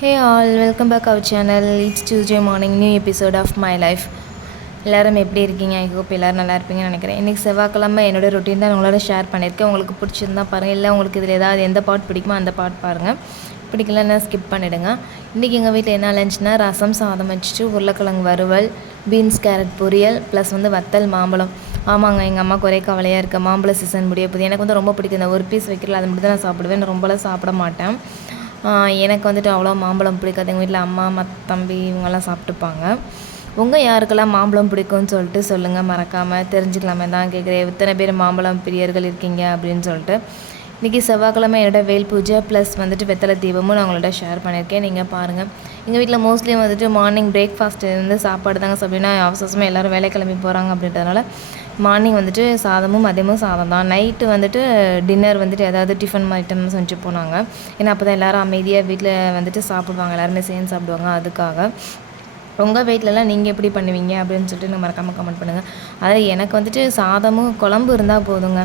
Hey all welcome back our channel it's Tuesday morning new episode of my life எல்லோரும் எப்படி இருக்கீங்க? I hope எல்லோரும் நல்லா இருப்பீங்கன்னு நினைக்கிறேன். இன்றைக்கி செவ்வாய்க்கிழமை என்னோடய ரொட்டீன் தான் உங்களோட ஷேர் பண்ணியிருக்கேன். உங்களுக்கு பிடிச்சிருந்தா பாருங்கள் இல்லை உங்களுக்கு இதில் ஏதாவது எந்த பாட் பிடிக்குமோ அந்த பாட் பாருங்கள் பிடிக்கலன்னா ஸ்கிப் பண்ணிவிடுங்க இன்றைக்கி எங்கள் வீட்டில் என்ன லஞ்ச்னா ரசம் சாதம் வச்சுட்டு உருளைக்கிழங்கு வறுவல் பீன்ஸ் கேரட் பொரியல் ப்ளஸ் வந்து வத்தல் மாம்பழம். ஆமாங்க எங்கள் அம்மாவுக்கு ஒரே கவலையாக இருக்குது மாம்பழ சீசன் முடிய போகுது. எனக்கு வந்து ரொம்ப பிடிக்கும். இந்த ஒரு பீஸ் வைக்கிறல அது மட்டும் தான் நான் சாப்பிடுவேன். ரொம்பலாம் சாப்பிட மாட்டேன். எனக்கு வந்துட்டு அவ்வளோ மாம்பழம் பிடிக்காது. எங்கள் வீட்டில் அம்மா தம்பி இவங்கெல்லாம் சாப்பிட்டுப்பாங்க. உங்கள் யாருக்கெல்லாம் மாம்பழம் பிடிக்கும்னு சொல்லிட்டு சொல்லுங்கள் மறக்காமல் தெரிஞ்சுக்கலாமே தான் கேட்குறேன் எத்தனை பேர் மாம்பழம் பிரியர்கள் இருக்கீங்க அப்படின்னு சொல்லிட்டு. இன்றைக்கி செவ்வாய்க்கிழமை என்னோட வேல் பூஜை ப்ளஸ் வந்துட்டு வெத்தலை தீபமும் நான் உங்கள்ட்ட ஷேர் பண்ணியிருக்கேன். நீங்கள் பாருங்கள் எங்கள் வீட்டில் மோஸ்ட்லி வந்துட்டு மார்னிங் பிரேக்ஃபாஸ்ட் இருந்து சாப்பாடு தாங்க. சொல்லினா அவசரமாக எல்லோரும் வேலை கிளம்பி போகிறாங்க அப்படின்றதுனால மார்னிங் வந்துட்டு சாதமும் மதியமும் சாதம் தான் நைட்டு வந்துட்டு டின்னர் வந்துட்டு ஏதாவது டிஃபன் ஐட்டம் செஞ்சு போனாங்க. ஏன்னா அப்போ தான் எல்லோரும் அமைதியாக வீட்டில் வந்துட்டு சாப்பிடுவாங்க. எல்லாருமே சேர்ந்து சாப்பிடுவாங்க அதுக்காக. உங்கள் வீட்டிலலாம் நீங்கள் எப்படி பண்ணுவீங்க? அப்படின்னு சொல்லிட்டு நீங்கள் மறக்காமல் கமெண்ட் பண்ணுங்கள் அதாவது எனக்கு வந்துட்டு சாதமும் குழம்பு இருந்தால் போதுங்க.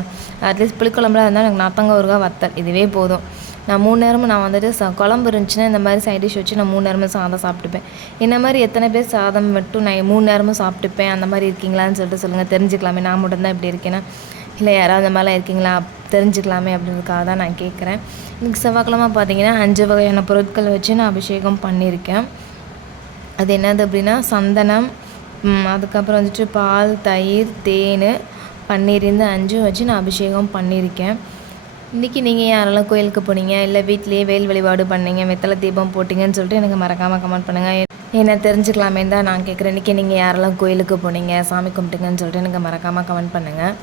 அட்லீஸ்ட் புளிக்குழம்புலாம் இருந்தால் எனக்கு நாத்தங்க ஊறுகாய் வத்தல். இதுவே போதும். நான் மூணு நேரமும் நான் வந்துட்டு ச குழம்பு இருந்துச்சுன்னா இந்த மாதிரி சைட் டிஷ் வச்சு நான் மூணு நேரமும் சாதம் சாப்பிட்டுப்பேன். இந்த மாதிரி எத்தனை பேர் சாதம் மட்டும் நான் மூணு நேரமும் சாப்பிட்டுப்பேன்? அந்த மாதிரி இருக்கீங்களான்னு சொல்லிட்டு சொல்லுங்கள் தெரிஞ்சுக்கலாமே. நான் மட்டும்தான் இப்படி இருக்கேன்னா இல்லை யாராவது அந்த மாதிரிலாம் இருக்கீங்களா? தெரிஞ்சுக்கலாமே அப்படின்றதுக்காக தான் நான் கேட்குறேன். இன்னைக்கு செவ்வாய்க்கிழமை பார்த்தீங்கன்னா அஞ்சு வகையான பொருட்கள் வச்சு நான் அபிஷேகம் பண்ணியிருக்கேன். அது என்னது அப்படின்னா சந்தனம் அதுக்கப்புறம் வந்துட்டு பால் தயிர் தேன் பன்னீர் இந்த அஞ்சும் வச்சு நான் அபிஷேகம் பண்ணியிருக்கேன். இன்றைக்கி நீங்கள் யாரெல்லாம் கோயிலுக்கு போனீங்க? இல்லை வீட்லேயே வேல் வழிபாடு பண்ணீங்க வெத்தலை தீபம் போட்டிங்கன்னு சொல்லிட்டு எனக்கு மறக்காமல் கமெண்ட் பண்ணுங்கள் என்ன தெரிஞ்சுக்கலாமே தான் நான் கேட்குறேன் இன்றைக்கி நீங்கள் யாரெல்லாம் கோயிலுக்கு போனீங்க சாமி கும்பிட்டுங்கன்னு சொல்லிட்டு எனக்கு மறக்காமல் கமெண்ட் பண்ணுங்கள்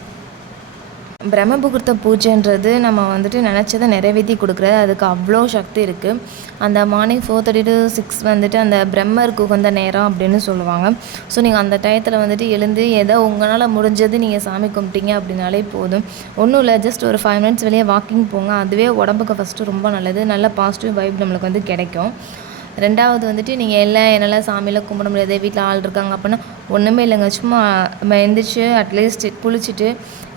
பிரம்மபுகுர்த்த பூஜைன்றது நம்ம வந்துட்டு நினச்சதை நிறைவேற்றி கொடுக்குறது. அதுக்கு அவ்வளோ சக்தி இருக்குது அந்த morning four thirty to six வந்துட்டு அந்த பிரம்மருக்கு உகந்த நேரம் அப்படின்னு சொல்லுவாங்க. ஸோ நீங்கள் அந்த டயத்தில் வந்துட்டு எழுந்து ஏதோ உங்களால் முடிஞ்சது நீங்கள் சாமி கும்பிட்டீங்க அப்படின்னாலே போதும். ஒன்றும் இல்லை ஜஸ்ட் ஒரு ஃபைவ் மினிட்ஸ் வெளியே வாக்கிங் போங்க. அதுவே உடம்புக்கு ஃபஸ்ட்டு ரொம்ப நல்லது. நல்ல பாசிட்டிவ் வைப் நம்மளுக்கு வந்து கிடைக்கும். ரெண்டாவது வந்துட்டு நீங்கள் எல்லாம் என்னெல்லாம் சாமியில் கும்பிட முடியாது வீட்டில் ஆள் இருக்காங்க அப்படின்னா ஒன்றுமே இல்லைங்க. சும்மா எழுந்திரிச்சு அட்லீஸ்ட் குளிச்சுட்டு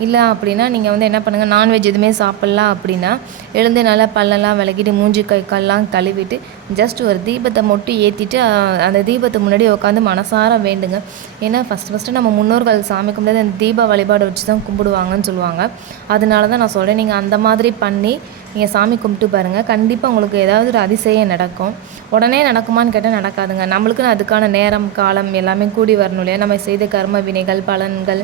இல்லை அப்படின்னா நீங்கள் வந்து என்ன பண்ணுங்கள் நான்வெஜ் எதுவுமே சாப்பிட்லாம் அப்படின்னா எழுந்து நல்லா பல்லெல்லாம் விளக்கிட்டு மூஞ்சி கை கால்லாம் கழுவிட்டு ஜஸ்ட் ஒரு தீபத்தை மட்டும் ஏற்றிட்டு அந்த தீபத்தை முன்னாடி உட்காந்து மனசார வேண்டுங்க. ஏன்னா ஃபஸ்ட் ஃபஸ்ட்டு நம்ம முன்னோர்கள் சாமி கும்பிட்டு அந்த தீப வழிபாடு வச்சு தான் கும்பிடுவாங்கன்னு சொல்லுவாங்க. அதனால தான் நான் சொல்கிறேன் நீங்கள் அந்த மாதிரி பண்ணி நீங்கள் சாமி கும்பிட்டு பாருங்கள் கண்டிப்பாக உங்களுக்கு ஏதாவது ஒரு அதிசயம் நடக்கும். உடனே நடக்குமான்னு கேட்டால் நடக்காதுங்க. நம்மளுக்குன்னு அதுக்கான நேரம் காலம் எல்லாமே கூடி வரணும் மூலியம் நம்ம செய்த கர்ம வினைகள் பலன்கள்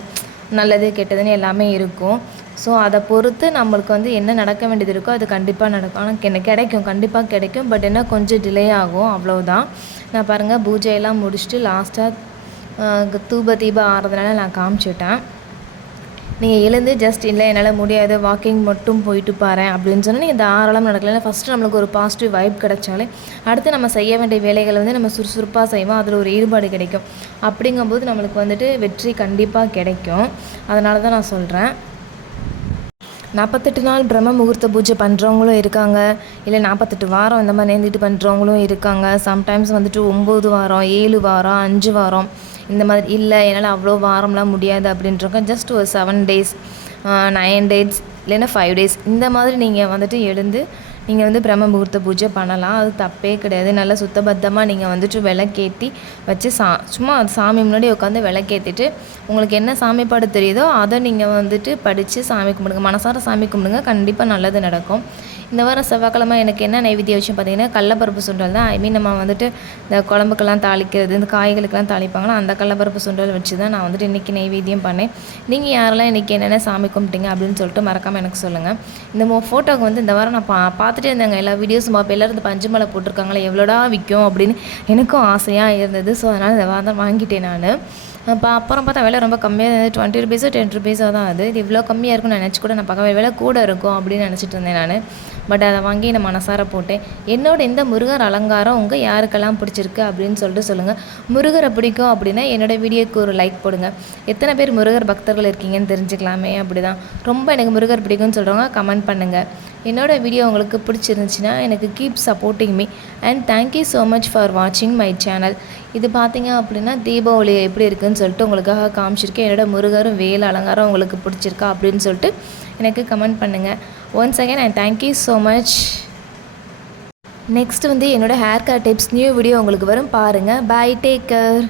நல்லது கெட்டதுன்னு எல்லாமே இருக்கும். ஸோ அதை பொறுத்து நம்மளுக்கு வந்து என்ன நடக்க வேண்டியது இருக்கோ அது கண்டிப்பாக நடக்கும். ஆனால் என்ன கிடைக்கும்? கண்டிப்பாக கிடைக்கும். பட் என்ன கொஞ்சம் டிலே ஆகும் அவ்வளோதான் நான் பாருங்கள் பூஜையெல்லாம் முடிச்சுட்டு லாஸ்ட்டாக தூப தீப ஆறதுனால நான் காமிச்சிட்டேன். நீங்கள் எழுந்து ஜஸ்ட் இல்லை என்னால் முடியாது வாக்கிங் மட்டும் போயிட்டு பாரு அப்படின்னு சொன்னால் நீங்கள் தாராளம் நடக்கல ஃபஸ்ட்டு நம்மளுக்கு ஒரு பாசிட்டிவ் வைப் கிடைச்சாலே அடுத்து நம்ம செய்ய வேண்டிய வேலைகளை வந்து நம்ம சுறுசுறுப்பாக செய்வோம். அதில் ஒரு ஈடுபாடு கிடைக்கும். அப்படிங்கும்போது நம்மளுக்கு வந்துட்டு வெற்றி கண்டிப்பாக கிடைக்கும். அதனால தான் நான் சொல்கிறேன் நாற்பத்தெட்டு நாள் பிரம்ம முகூர்த்த பூஜை பண்ணுறவங்களும் இருக்காங்க. இல்லை நாற்பத்தெட்டு வாரம் இந்த மாதிரி நேர்ந்துட்டு பண்ணுறவங்களும் இருக்காங்க. சம்டைம்ஸ் வந்துட்டு ஒம்பது வாரம் ஏழு வாரம் அஞ்சு வாரம் இந்த மாதிரி இல்லை என்னால் அவ்வளோ வாரம்லாம் முடியாது அப்படின்றவங்க ஜஸ்ட் ஒரு செவன் டேஸ் நைன் டேஸ் இல்லைன்னா ஃபைவ் டேஸ் இந்த மாதிரி நீங்கள் வந்துட்டு எழுந்து நீங்கள் வந்து பிரம்ம முகூர்த்த பூஜை பண்ணலாம். அது தப்பே கிடையாது. நல்லா சுத்தபத்தமாக நீங்கள் வந்துட்டு விளக்கேற்றி வச்சு சா சும்மா சாமி முன்னாடி உட்காந்து விளக்கேற்றிட்டு உங்களுக்கு என்ன சாமி பாடு தெரியுதோ அதை நீங்கள் வந்துட்டு படித்து சாமி கும்பிடுங்க. மனசார சாமி கும்பிடுங்க. கண்டிப்பாக நல்லது நடக்கும். இந்த வாரம் செவ்வாய்க்கிழமை எனக்கு என்ன நைவேத்திய விஷயம் பார்த்தீங்கன்னா கடலப்பருப்பு சுண்டல் தான். ஐ மீன் நம்ம வந்துட்டு இந்த குழம்புக்கெல்லாம் தாளிக்கிறது இந்த காய்களுக்கெல்லாம் தாளிப்பாங்கன்னா அந்த கடலப்பருப்பு சுண்டல் வச்சு தான் நான் வந்துட்டு இன்றைக்கி நைவேத்தியம் பண்ணேன். நீங்கள் யாரெல்லாம் இன்றைக்கி என்னென்ன சாமி கும்பிட்டீங்க அப்படின்னு சொல்லிட்டு மறக்காமல் எனக்கு சொல்லுங்கள் இந்த ஃபோட்டோக்கு வந்து இந்த வாரம் நான் பா பார்த்துட்டே இருந்தாங்க. எல்லா வீடியோஸும் பார்ப்பேன் எல்லோரும் இந்த பஞ்சு மலை போட்டிருக்காங்களே எவ்வளோடா விற்கும் அப்படின்னு எனக்கும் ஆசையாக இருந்தது. ஸோ அதனால் இந்த வாரம் வாங்கிட்டேன் நான். இப்போ அப்புறம் பார்த்தா விலை ரொம்ப கம்மியாக இருந்தது. டுவெண்ட்டி ருபீஸோ டென் ருபீஸோ தான் அது. இது இவ்வளோ கம்மியாக இருக்கும்னு நினச்சி கூட நான் பார்க்க விலை கூட இருக்கும் அப்படின்னு நினச்சிட்டு இருந்தேன் நான். பட் அதை வாங்கி நான் மனசார போட்டேன் என்னோட இந்த முருகர் அலங்காரம் உங்கள் யாருக்கெல்லாம் பிடிச்சிருக்கு? அப்படின்னு சொல்லிட்டு சொல்லுங்கள் முருகரை பிடிக்கும் அப்படின்னா என்னோடய வீடியோக்கு ஒரு லைக் போடுங்க. எத்தனை பேர் முருகர் பக்தர்கள் இருக்கீங்கன்னு தெரிஞ்சுக்கலாமே அப்படி தான் ரொம்ப எனக்கு முருகர் பிடிக்கும்னு சொல்கிறவங்க கமெண்ட் பண்ணுங்கள் என்னோடய வீடியோ உங்களுக்கு பிடிச்சிருந்துச்சின்னா எனக்கு keep supporting me and thank you so much for வாட்சிங் மை சேனல் இது பார்த்தீங்க அப்படின்னா தீபாவளி எப்படி இருக்குதுன்னு சொல்லிட்டு உங்களுக்காக காமிச்சிருக்கேன். என்னோடய முருகரும் வேல் அலங்காரம் உங்களுக்கு பிடிச்சிருக்கா அப்படின்னு சொல்லிட்டு எனக்கு கமெண்ட் பண்ணுங்கள் once again and thank you so much next வந்து என்னோடய hair cut tips new video உங்களுக்கு வரும். பாருங்கள் பை டேக் கேர்